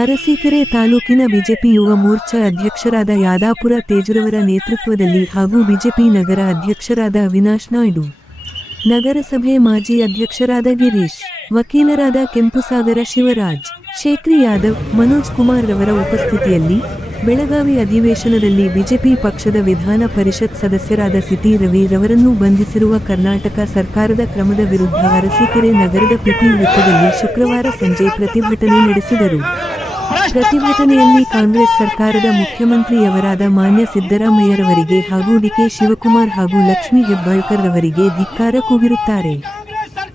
ಅರಸೀಕೆರೆ ತಾಲೂಕಿನ ಬಿಜೆಪಿ ಯುವ ಮೋರ್ಚಾ ಅಧ್ಯಕ್ಷರಾದ ಯಾದಾಪುರ ತೇಜುರವರ ನೇತೃತ್ವದಲ್ಲಿ ಹಾಗೂ ಬಿಜೆಪಿ ನಗರ ಅಧ್ಯಕ್ಷರಾದ ಅವಿನಾಶ್ ನಾಯ್ಡು. ನಗರಸಭೆ ಮಾಜಿ ಅಧ್ಯಕ್ಷರಾದ ಗಿರೀಶ್, ವಕೀಲರಾದ ಕೆಂಪುಸಾಗರ ಶಿವರಾಜ್ ಶೇಖ್ರಿ ಯಾದವ್, ಮನೋಜ್ ಕುಮಾರ್ ರವರ ಉಪಸ್ಥಿತಿಯಲ್ಲಿ ಬೆಳಗಾವಿ ಅಧಿವೇಶನದಲ್ಲಿ ಬಿಜೆಪಿ ಪಕ್ಷದ ವಿಧಾನ ಪರಿಷತ್ ಸದಸ್ಯರಾದ ಸಿಟಿ ರವಿ ರವರನ್ನು ಬಂಧಿಸಿರುವ ಕರ್ನಾಟಕ ಸರ್ಕಾರದ ಕ್ರಮದ ವಿರುದ್ಧ ಅರಸೀಕೆರೆ ನಗರದ ಪಿಪಿ ವೃತ್ತದಲ್ಲಿ ಶುಕ್ರವಾರ ಸಂಜೆ ಪ್ರತಿಭಟನೆ ನಡೆಸಿದರು. ಪ್ರತಿಭಟನೆಯಲ್ಲಿ ಕಾಂಗ್ರೆಸ್ ಸರ್ಕಾರದ ಮುಖ್ಯಮಂತ್ರಿಯವರಾದ ಮಾನ್ಯ ಸಿದ್ದರಾಮಯ್ಯರವರಿಗೆ ಹಾಗೂ ಡಿಕೆ ಶಿವಕುಮಾರ್ ಹಾಗೂ ಲಕ್ಷ್ಮೀ ಹೆಬ್ಬಾಳ್ಕರ್ ರವರಿಗೆ ಧಿಕ್ಕಾರ ಕೂಗಿರುತ್ತಾರೆ.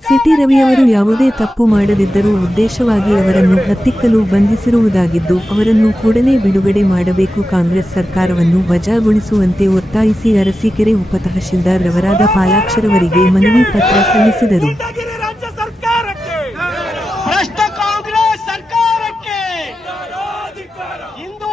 ಸಿಟಿ ರವಿಯವರು ಯಾವುದೇ ತಪ್ಪು ಮಾಡದಿದ್ದರೂ ಉದ್ದೇಶವಾಗಿ ಅವರನ್ನು ಹತ್ತಿಕ್ಕಲು ಬಂಧಿಸಿರುವುದಾಗಿದ್ದು, ಅವರನ್ನು ಕೂಡಲೇ ಬಿಡುಗಡೆ ಮಾಡಬೇಕು ಕಾಂಗ್ರೆಸ್ ಸರ್ಕಾರವನ್ನು ವಜಾಗೊಳಿಸುವಂತೆ ಒತ್ತಾಯಿಸಿ ಅರಸೀಕೆರೆ ಉಪತಹಶೀಲ್ದಾರ್ ರವರಾದ ಪಾಲಾಕ್ಷರವರಿಗೆ ಮನವಿ ಪತ್ರ ಸಲ್ಲಿಸಿದರು. 인도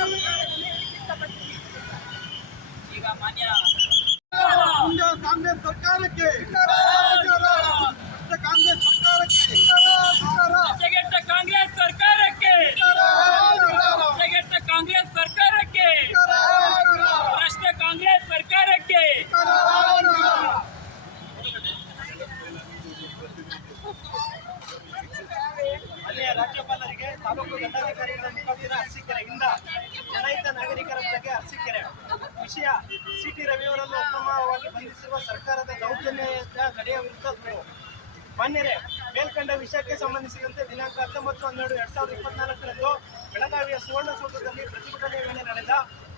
ಇಷ್ಟಪಡ್ತೀನಿ ಹಿಂದೆ ಕಾಂಗ್ರೆಸ್ ಸರ್ಕಾರಕ್ಕೆ ಭ್ರಷ್ಟ ಕಾಂಗ್ರೆಸ್ ಸರ್ಕಾರಕ್ಕೆ ಜಗತ್ತ ಕಾಂಗ್ರೆಸ್ ಸರ್ಕಾರಕ್ಕೆ ಜಗತ್ತ ಕಾಂಗ್ರೆಸ್ ಸರ್ಕಾರಕ್ಕೆ ಭ್ರಷ್ಟ ಕಾಂಗ್ರೆಸ್ ಸರ್ಕಾರಕ್ಕೆ ಅಲ್ಲಿಯ ರಾಜ್ಯಪಾಲರಿಗೆ ತಾಲೂಕು ದಂಡಾಧಿಕಾರಿಗಳ ಮುಖಾಂತರ ಅರಸೀಕೆರೆಯಿಂದ ಜನಹಿತ ನಾಗರಿಕರ ಬಗ್ಗೆ ಅರಸೀಕೆರೆ ವಿಷಯ ಸಿಟಿ ರವಿಯವರನ್ನು ಅಕ್ರಮವಾಗಿ ಬಂಧಿಸಿರುವ ಸರ್ಕಾರದ ದೌರ್ಜನ್ಯದ ನಡೆಯ ವಿರುದ್ಧ ದೂರು ಮಾನ್ಯರೇ, ಮೇಲ್ಕಂಡ ವಿಷಯಕ್ಕೆ ಸಂಬಂಧಿಸಿದಂತೆ ದಿನಾಂಕ ಹತ್ತೊಂಬತ್ತು ಹನ್ನೆರಡು ಎರಡ್ ಸಾವಿರದ ಇಪ್ಪತ್ನಾಲ್ಕರಂದು ಬೆಳಗಾವಿಯ ಸುವರ್ಣಸೌಧದಲ್ಲಿ ಪ್ರತಿಭಟನೆ ವೇಳೆ ನಡೆದ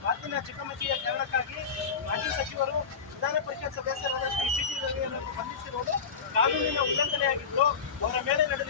ಮಾತಿನ ಚಕಮಕಿಯ ಕಾರಣಕ್ಕಾಗಿ ಮಾಜಿ ಸಚಿವರು ವಿಧಾನ ಪರಿಷತ್ ಸದಸ್ಯರಾದ ಶ್ರೀ ಸಿಟಿ ರವಿಯನ್ನು ಬಂಧಿಸಿರುವುದು ಕಾನೂನಿನ ಉಲ್ಲಂಘನೆಯಾಗಿದ್ದು, ಅವರ ಮೇಲೆ ನಡೆದಿರುವ